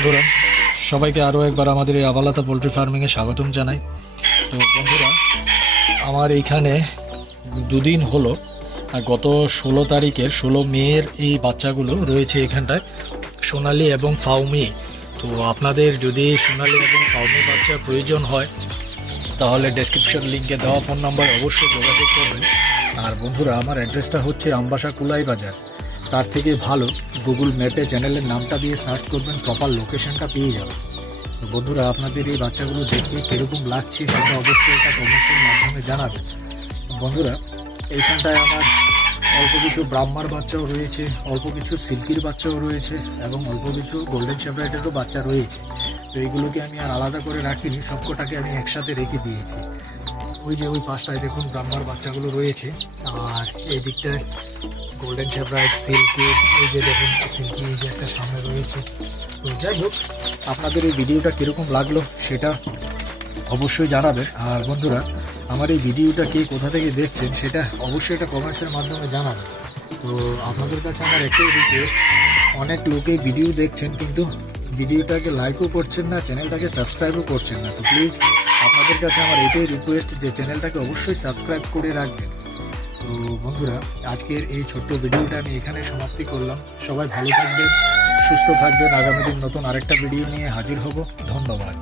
বন্ধুরা, সবাইকে আরও একবার আমাদের এই আবালাতা পোলট্রি ফার্মিংয়ে স্বাগতম জানাই। তো বন্ধুরা, আমার এইখানে দুদিন হলো আর গত ষোলো তারিখের, ষোলো মেয়ের এই বাচ্চাগুলো রয়েছে এখানটায়, সোনালি এবং ফাউমি। তো আপনাদের যদি সোনালি এবং ফাউমি বাচ্চার প্রয়োজন হয়, তাহলে ডেসক্রিপশন লিঙ্কে দেওয়া ফোন নাম্বার অবশ্যই যোগাযোগ করবেন। আর বন্ধুরা, আমার অ্যাড্রেসটা হচ্ছে আমবাসা কুলাই বাজার। তার থেকে ভালো। গুগল ম্যাপে চ্যানেলের নামটা দিয়ে সার্চ করবেন প্রপার লোকেশনটা পেয়ে যাবেন। বন্ধুরা, আপনাদের এই বাচ্চাগুলো দেখে কীরকম লাগছে সেটা অবশ্যই একটা কমেন্টসের মাধ্যমে জানাবেন। বন্ধুরা, এইখানটায় আমার অল্প কিছু ব্রাহ্মার বাচ্চাও রয়েছে, অল্প কিছু সিল্কির বাচ্চাও রয়েছে এবং অল্প কিছু গোল্ডেন চ্যাপ্রাইটেরও বাচ্চা রয়েছে। তো এইগুলোকে আমি আর আলাদা করে রাখিনি, সবকটাকে আমি একসাথে রেখে দিয়েছি। ওই যে ওই পাশটায় দেখুন ব্রাহ্মার বাচ্চাগুলো রয়েছে। আর এই দিকটায় গোল্ডেন চ্যাপ্রাইট সিল্কি এই যে দেখুন সিল্কি এই যে একটা সামনে রয়েছে। তো যাই হোক, আপনাদের এই ভিডিওটা কীরকম লাগল সেটা অবশ্যই জানাবেন। আর বন্ধুরা, আমার এই ভিডিওটা কে কোথা থেকে দেখছেন সেটা অবশ্যই একটা কমেন্টসের মাধ্যমে জানাবেন। তো আপনাদের কাছে আমার একটাই রিকোয়েস্ট অনেক লোকে ভিডিও দেখছেন কিন্তু ভিডিওটাকে লাইকও করছেন না চ্যানেলটাকে সাবস্ক্রাইবও করছেন না। তো প্লিজ আপনাদের কাছে আমার এটাই রিকোয়েস্ট যে চ্যানেলটাকে অবশ্যই সাবস্ক্রাইব করে রাখবেন। তো বন্ধুরা, আজকের এই ছোট্ট ভিডিওটা আমি এখানে সমাপ্তি করলাম। সবাই ভালো থাকবেন, সুস্থ থাকবেন। আগামী দিন নতুন আরেকটা ভিডিও নিয়ে হাজির হব। ধন্যবাদ।